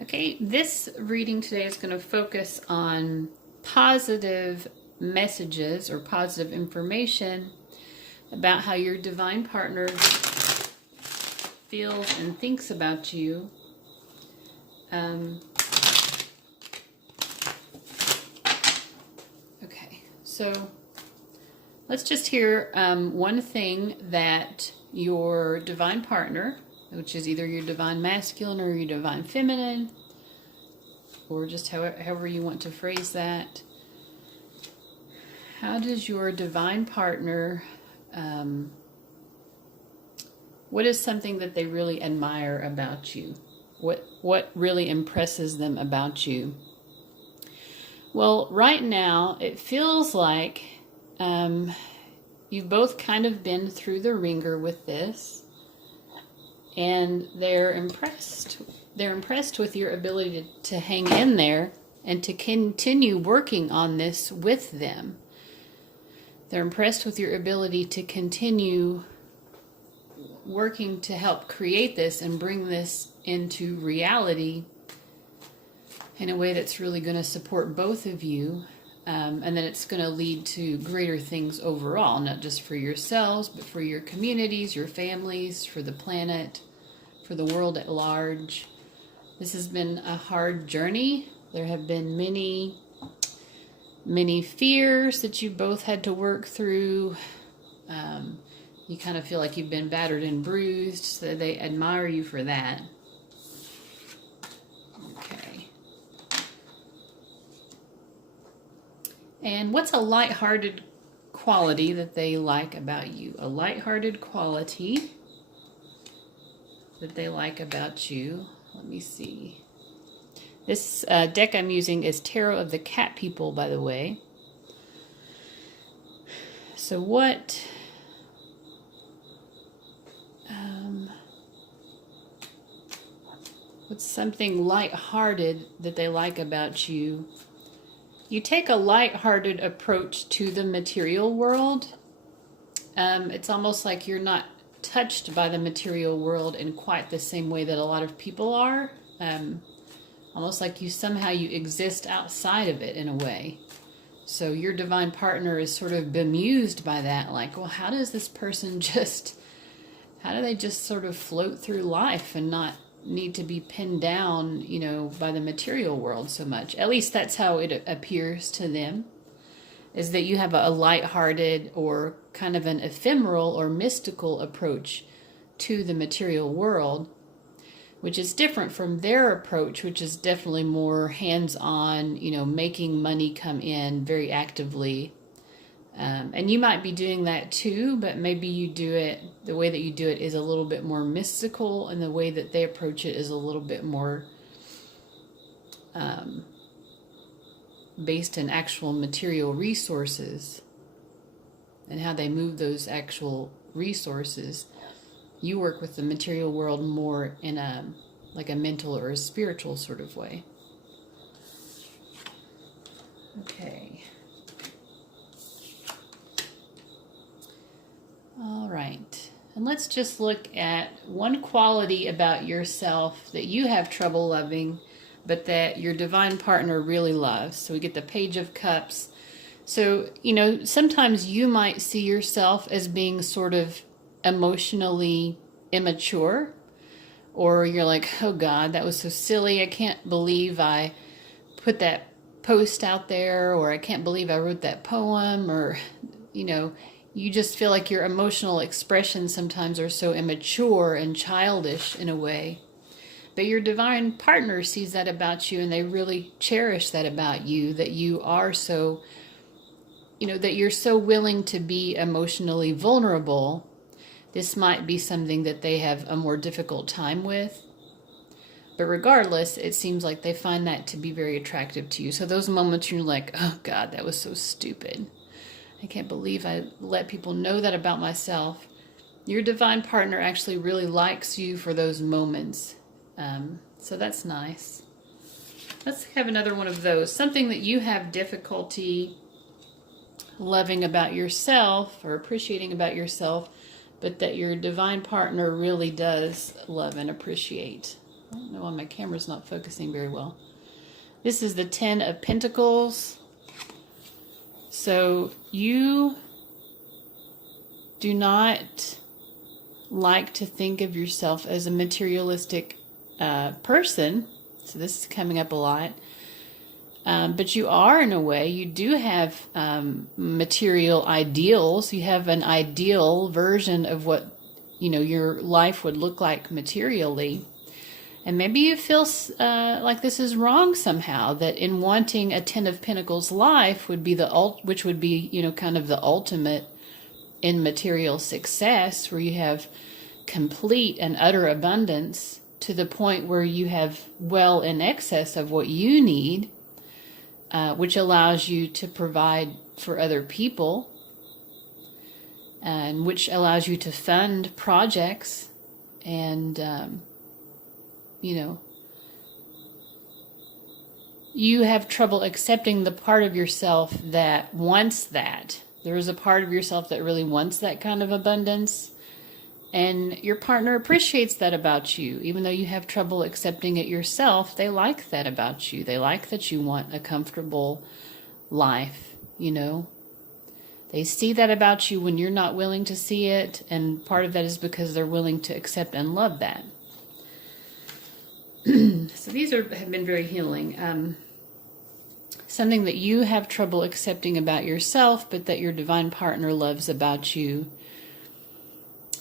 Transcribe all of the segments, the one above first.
Okay, this reading today is going to focus on positive messages or positive information about how your divine partner feels and thinks about you. Okay, so let's just hear one thing that your divine partner, which is either your divine masculine or your divine feminine, or just however you want to phrase that. How does your divine partner, what is something that they really admire about you? What really impresses them about you? Well, right now, it feels like you've both kind of been through the ringer with this. And they're impressed. They're impressed with your ability to hang in there and to continue working on this with them. They're impressed with your ability to continue working to help create this and bring this into reality in a way that's really going to support both of you. And then it's going to lead to greater things overall, not just for yourselves, but for your communities, your families, for the planet, for the world at large. This has been a hard journey. There have been many fears that you both had to work through. You kind of feel like you've been battered and bruised, so they admire you for that. Okay. And what's a lighthearted quality that they like about you? A lighthearted quality that they like about you. Let me see. This deck I'm using is Tarot of the Cat People, by the way. So what's something lighthearted that they like about you? You take a lighthearted approach to the material world. It's almost like you're not touched by the material world in quite the same way that a lot of people are. Almost like you exist outside of it in a way. So your divine partner is sort of bemused by that. Like, well, how does this person how do they just sort of float through life and not need to be pinned down, by the material world so much? At least that's how it appears to them. Is that you have a lighthearted or kind of an ephemeral or mystical approach to the material world, which is different from their approach, which is definitely more hands-on, making money come in very actively. And you might be doing that too, but maybe the way that you do it is a little bit more mystical, and the way that they approach it is a little bit more based in actual material resources and how they move those actual resources. You work with the material world more in a mental or a spiritual sort of way. Okay. All right. And let's just look at one quality about yourself that you have trouble loving, but that your divine partner really loves. So we get the Page of Cups. So, sometimes you might see yourself as being sort of emotionally immature, or you're like, oh God, that was so silly. I can't believe I put that post out there, or I can't believe I wrote that poem, or, you just feel like your emotional expressions sometimes are so immature and childish in a way. But your divine partner sees that about you, and they really cherish that about you, that you are so, that you're so willing to be emotionally vulnerable. This might be something that they have a more difficult time with. But regardless, it seems like they find that to be very attractive to you. So those moments you're like, oh God, that was so stupid. I can't believe I let people know that about myself. Your divine partner actually really likes you for those moments. So that's nice. Let's have another one of those. Something that you have difficulty loving about yourself or appreciating about yourself, but that your divine partner really does love and appreciate. I don't know why my camera's not focusing very well. This is the 10 of Pentacles. So you do not like to think of yourself as a materialistic person. So this is coming up a lot. But you are, in a way. You do have material ideals. You have an ideal version of what, you know, your life would look like materially. And maybe you feel like this is wrong somehow, that in wanting a 10 of Pentacles life would be which would be, you know, kind of the ultimate in material success, where you have complete and utter abundance to the point where you have well in excess of what you need, which allows you to provide for other people, and which allows you to fund projects and, you know, you have trouble accepting the part of yourself that wants that. There is a part of yourself that really wants that kind of abundance, and your partner appreciates that about you. Even though you have trouble accepting it yourself, they like that about you. They like that you want a comfortable life, you know. They see that about you when you're not willing to see it, and part of that is because they're willing to accept and love that. So these have been very healing. Something that you have trouble accepting about yourself, but that your divine partner loves about you.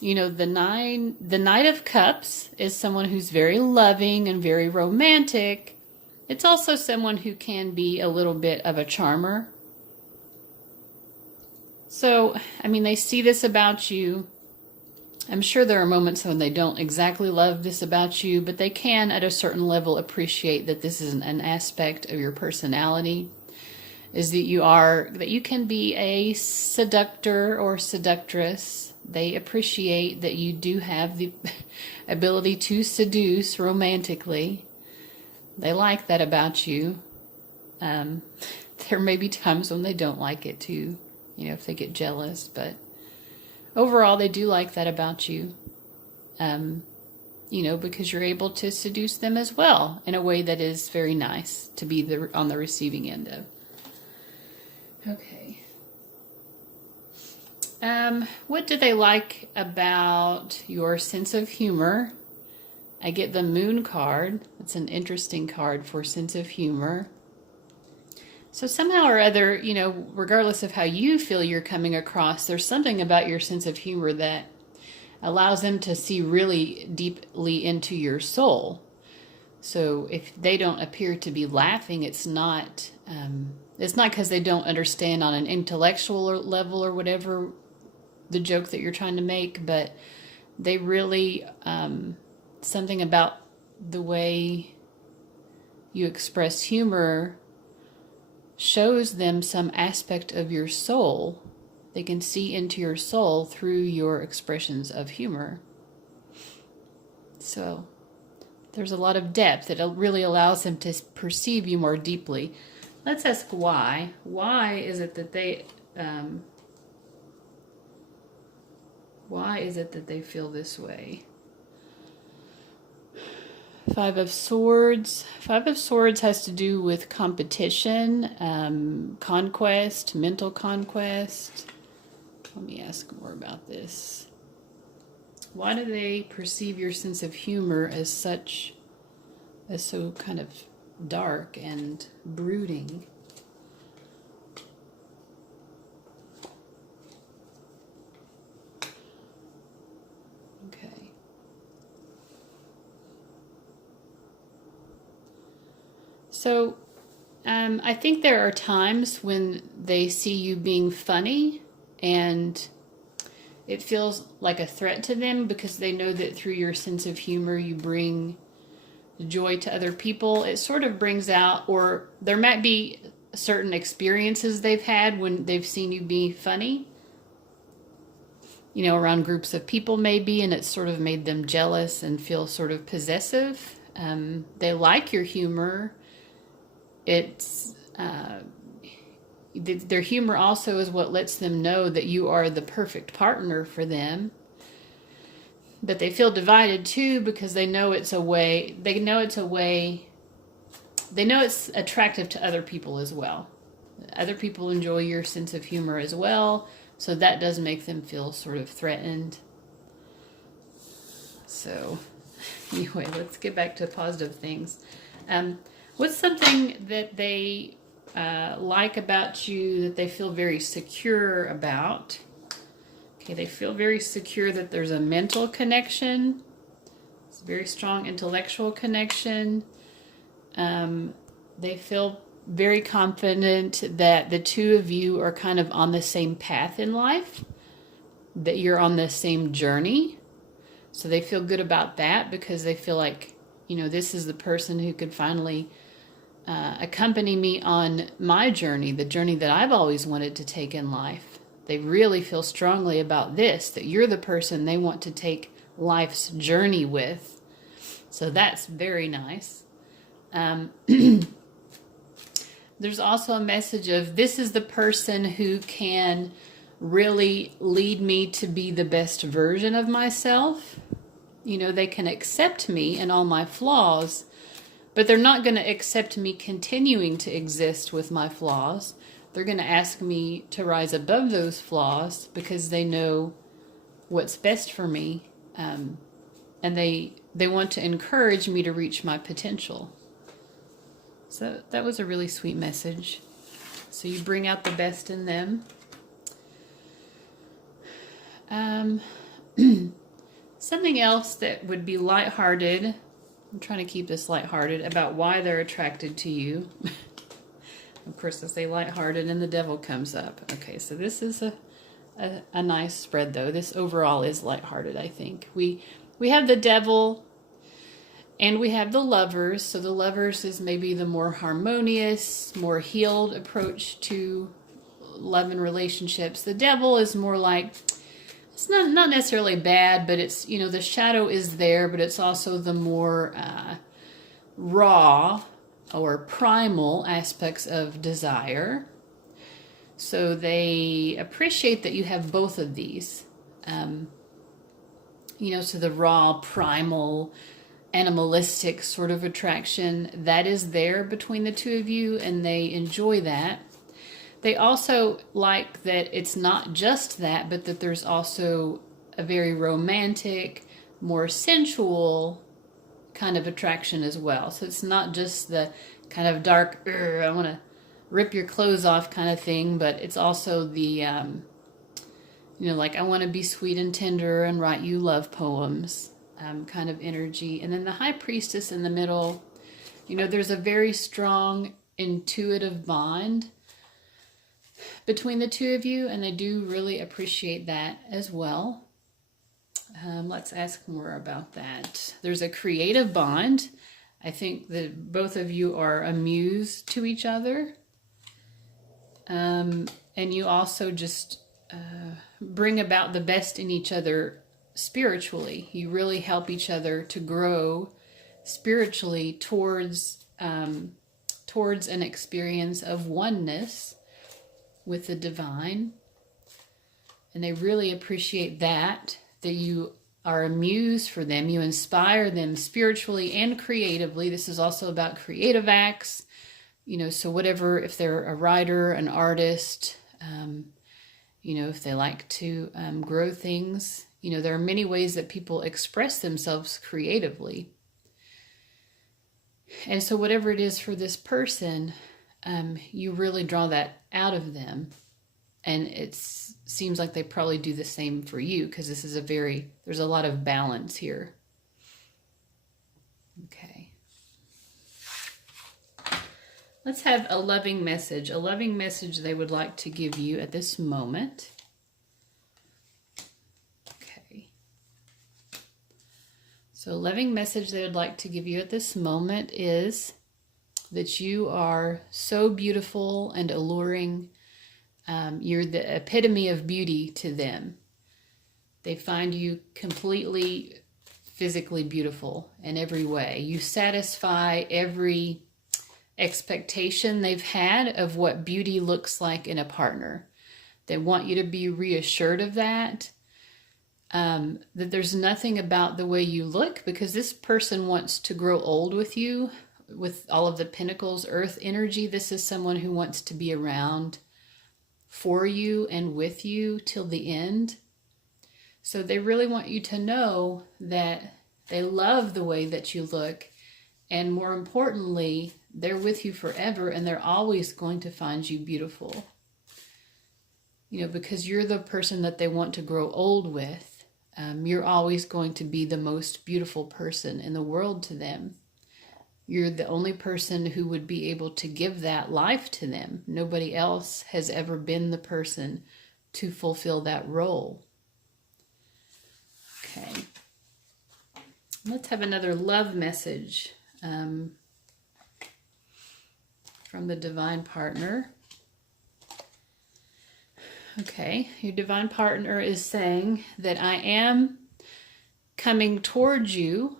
You know, the Knight of Cups is someone who's very loving and very romantic. It's also someone who can be a little bit of a charmer. So, I mean, they see this about you. I'm sure there are moments when they don't exactly love this about you, but they can, at a certain level, appreciate that this is an aspect of your personality, is that you can be a seductor or seductress. They appreciate that you do have the ability to seduce romantically. They like that about you. There may be times when they don't like it too, you know, if they get jealous, but overall, they do like that about you, you know, because you're able to seduce them as well in a way that is very nice to be on the receiving end of. Okay. What do they like about your sense of humor? I get the Moon card. It's an interesting card for sense of humor. So somehow or other, you know, regardless of how you feel you're coming across, there's something about your sense of humor that allows them to see really deeply into your soul. So if they don't appear to be laughing, it's not because they don't understand on an intellectual level or whatever the joke that you're trying to make, but they really, something about the way you express humor shows them some aspect of your soul. They can see into your soul through your expressions of humor. So there's a lot of depth that really allows them to perceive you more deeply. Let's ask why. Why is it that they feel this way? Five of Swords. Five of Swords has to do with competition, conquest, mental conquest. Let me ask more about this. Why do they perceive your sense of humor as so kind of dark and brooding? So I think there are times when they see you being funny and it feels like a threat to them, because they know that through your sense of humor you bring joy to other people. It sort of brings out, or there might be certain experiences they've had when they've seen you be funny, you know, around groups of people maybe, and it's sort of made them jealous and feel sort of possessive. They like your humor. It's their humor also is what lets them know that you are the perfect partner for them. But they feel divided too because they know it's attractive to other people as well. Other people enjoy your sense of humor as well, so that does make them feel sort of threatened. So anyway, let's get back to positive things. What's something that they like about you that they feel very secure about? Okay, they feel very secure that there's a mental connection. It's a very strong intellectual connection. They feel very confident that the two of you are kind of on the same path in life, that you're on the same journey. So they feel good about that because they feel like, you know, this is the person who could finally accompany me on my journey, the journey that I've always wanted to take in life. They really feel strongly about this, that you're the person they want to take life's journey with. So that's very nice. There's also a message of this is the person who can really lead me to be the best version of myself. You know, they can accept me and all my flaws, but they're not going to accept me continuing to exist with my flaws. They're going to ask me to rise above those flaws because they know what's best for me, and they want to encourage me to reach my potential. So that was a really sweet message. So you bring out the best in them. Something else that would be lighthearted, I'm trying to keep this lighthearted, about why they're attracted to you. Of course, I say lighthearted and the devil comes up. Okay, so this is a nice spread, though. This overall is lighthearted, I think. We have the devil and we have the lovers. So the lovers is maybe the more harmonious, more healed approach to love and relationships. The devil is more like, it's not necessarily bad, but it's, you know, the shadow is there, but it's also the more raw or primal aspects of desire. So they appreciate that you have both of these. You know, so the raw, primal, animalistic sort of attraction, that is there between the two of you, and they enjoy that. They also like that it's not just that, but that there's also a very romantic, more sensual kind of attraction as well. So it's not just the kind of dark, I want to rip your clothes off kind of thing, but it's also the, you know, like I want to be sweet and tender and write you love poems kind of energy. And then the High Priestess in the middle, you know, there's a very strong intuitive bond between the two of you, and they do really appreciate that as well. Let's ask more about that. There's a creative bond. I think that both of you are a muse to each other. And you also just bring about the best in each other spiritually. You really help each other to grow spiritually towards an experience of oneness with the divine. And they really appreciate that you are a muse for them. You inspire them spiritually and creatively. This is also about creative acts. You know, so whatever, if they're a writer, an artist, you know, if they like to grow things, you know, there are many ways that people express themselves creatively. And so whatever it is for this person, you really draw that out of them. And it seems like they probably do the same for you, because this is there's a lot of balance here. Okay. Let's have a loving message they would like to give you at this moment. Okay. So a loving message they would like to give you at this moment is that you are so beautiful and alluring. You're the epitome of beauty to them. They find you completely physically beautiful in every way. You satisfy every expectation they've had of what beauty looks like in a partner. They want you to be reassured of that. that there's nothing about the way you look, because this person wants to grow old with you, with all of the Pentacles, Earth energy. This is someone who wants to be around for you and with you till the end. So they really want you to know that they love the way that you look, and more importantly, they're with you forever, and they're always going to find you beautiful. You know, because you're the person that they want to grow old with. You're always going to be the most beautiful person in the world to them. You're the only person who would be able to give that life to them. Nobody else has ever been the person to fulfill that role. Okay. Let's have another love message from the divine partner. Okay, your divine partner is saying that I am coming towards you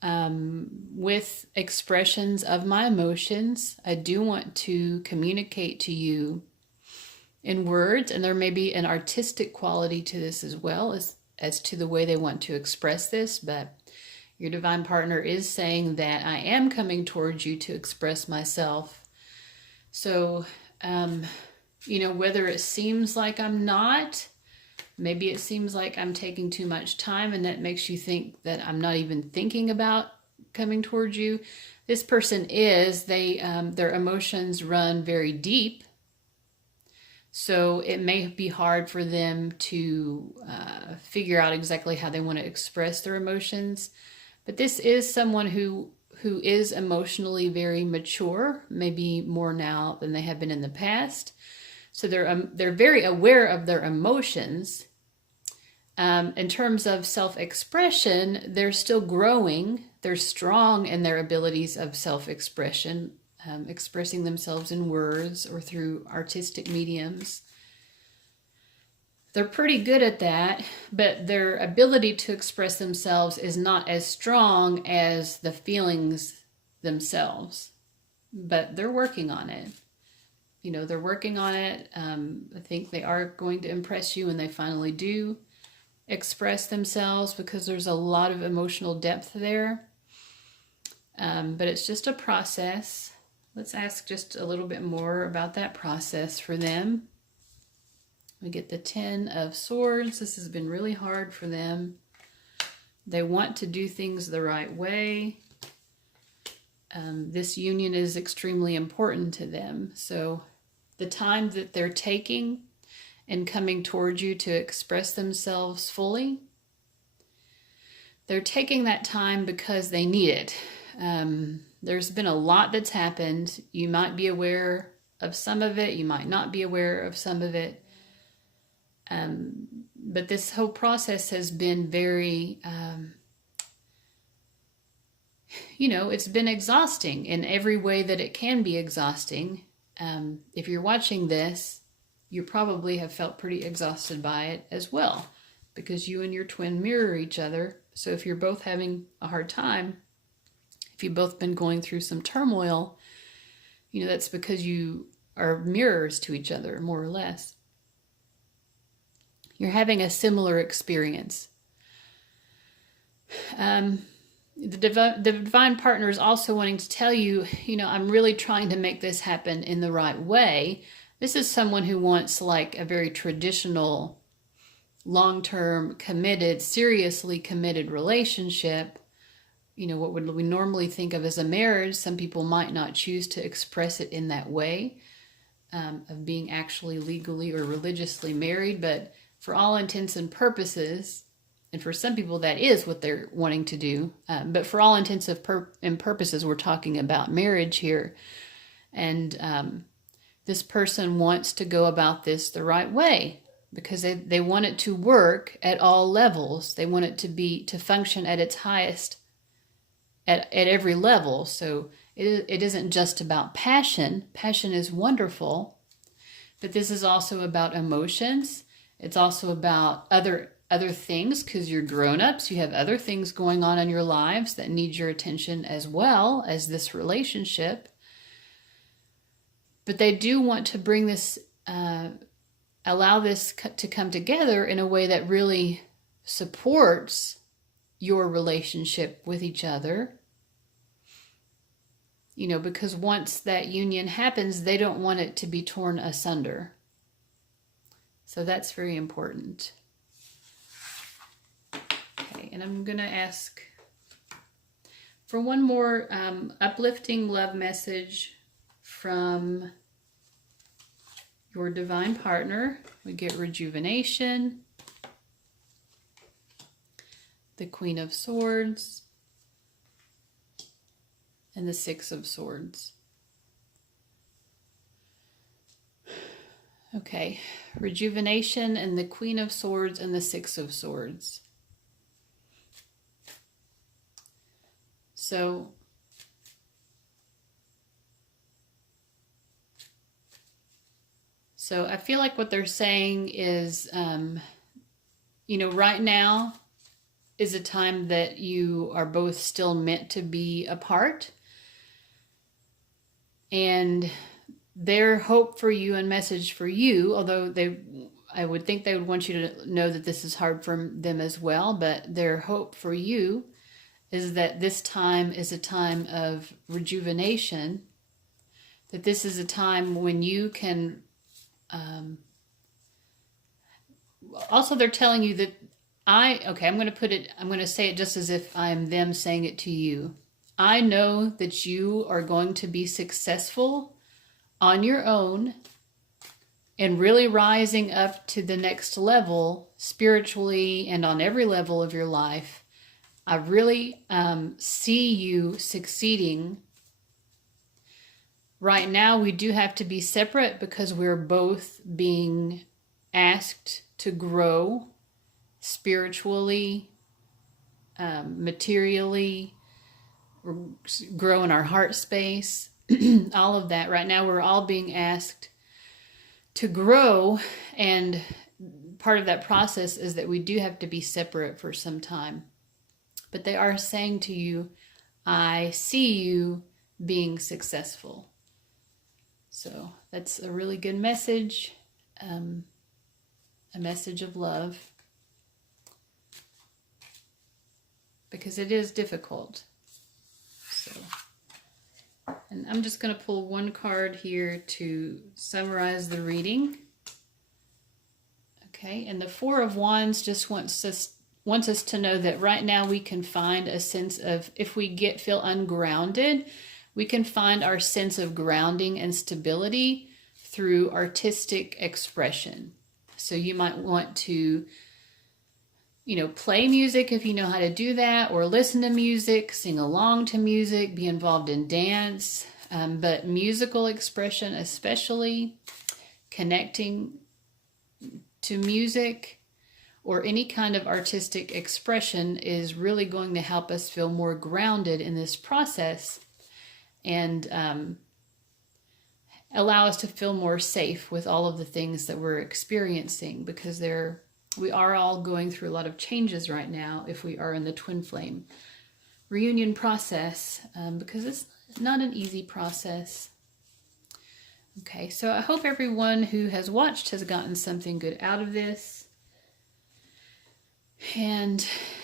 with expressions of my emotions. I do want to communicate to you in words, and there may be an artistic quality to this as well, as to the way they want to express this, but your divine partner is saying that I am coming towards you to express myself. So, you know, whether it seems like I'm not, maybe it seems like I'm taking too much time, and that makes you think that I'm not even thinking about coming towards you. This person is, their emotions run very deep. So it may be hard for them to figure out exactly how they want to express their emotions. But this is someone who is emotionally very mature, maybe more now than they have been in the past. So they're very aware of their emotions. In terms of self-expression, they're still growing. They're strong in their abilities of self-expression, expressing themselves in words or through artistic mediums. They're pretty good at that, but their ability to express themselves is not as strong as the feelings themselves. But they're working on it. You know, they're working on it. I think they are going to impress you when they finally do express themselves, because there's a lot of emotional depth there. But it's just a process. Let's ask just a little bit more about that process for them. We get the 10 of Swords. This has been really hard for them. They want to do things the right way. This union is extremely important to them. So the time that they're taking and coming towards you to express themselves fully, they're taking that time because they need it. There's been a lot that's happened. You might be aware of some of it. You might not be aware of some of it. But this whole process has been very, you know, it's been exhausting in every way that it can be exhausting. If you're watching this, you probably have felt pretty exhausted by it as well, because you and your twin mirror each other. So if you're both having a hard time, if you've both been going through some turmoil, you know, that's because you are mirrors to each other, more or less. You're having a similar experience. The divine partner is also wanting to tell you, you know, I'm really trying to make this happen in the right way. This is someone who wants like a very traditional, long-term, committed, seriously committed relationship. You know, what would we normally think of as a marriage, some people might not choose to express it in that way, of being actually legally or religiously married. But for all intents and purposes, and for some people that is what they're wanting to do, but for all intents and purposes, we're talking about marriage here. And this person wants to go about this the right way, because they want it to work at all levels. They want it to function at its highest at every level. So it isn't just about passion. Passion is wonderful, but this is also about emotions. It's also about other things, because you're grown-ups. You have other things going on in your lives that need your attention as well as this relationship. But they do want to bring this, allow this to come together in a way that really supports your relationship with each other. You know, because once that union happens, they don't want it to be torn asunder. So that's very important. Okay, and I'm going to ask for one more uplifting love message from your divine partner. We get rejuvenation, the Queen of Swords, and the Six of Swords. Okay, rejuvenation and the Queen of Swords and the Six of Swords. So I feel like what they're saying is, you know, right now is a time that you are both still meant to be apart. And their hope for you and message for you, although I would think they would want you to know that this is hard for them as well, but their hope for you is that this time is a time of rejuvenation, that this is a time when you can, also they're telling you that I'm going to say it just as if I'm them saying it to you. I know that you are going to be successful on your own and really rising up to the next level spiritually and on every level of your life. I really see you succeeding. Right now, we do have to be separate because we're both being asked to grow spiritually, materially, grow in our heart space, all of that. Right now, we're all being asked to grow, and part of that process is that we do have to be separate for some time. But they are saying to you, I see you being successful. So that's a really good message, a message of love, because it is difficult. So, and I'm just going to pull one card here to summarize the reading. Okay, and the Four of Wands just wants us to know that right now we can find a sense of, if we feel ungrounded, we can find our sense of grounding and stability through artistic expression. So you might want to, you know, play music if you know how to do that, or listen to music, sing along to music, be involved in dance, but musical expression, especially connecting to music or any kind of artistic expression, is really going to help us feel more grounded in this process and allow us to feel more safe with all of the things that we're experiencing, because we are all going through a lot of changes right now if we are in the twin flame reunion process, because it's not an easy process. Okay, so I hope everyone who has watched has gotten something good out of this. And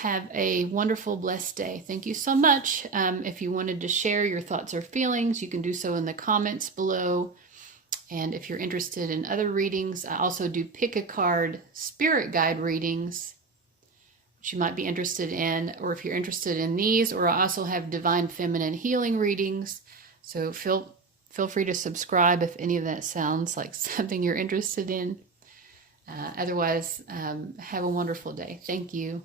have a wonderful, blessed day. Thank you so much. If you wanted to share your thoughts or feelings, you can do so in the comments below. And if you're interested in other readings, I also do pick a card spirit guide readings, which you might be interested in, or if you're interested in these, or I also have divine feminine healing readings. So feel free to subscribe if any of that sounds like something you're interested in. Otherwise, have a wonderful day. Thank you.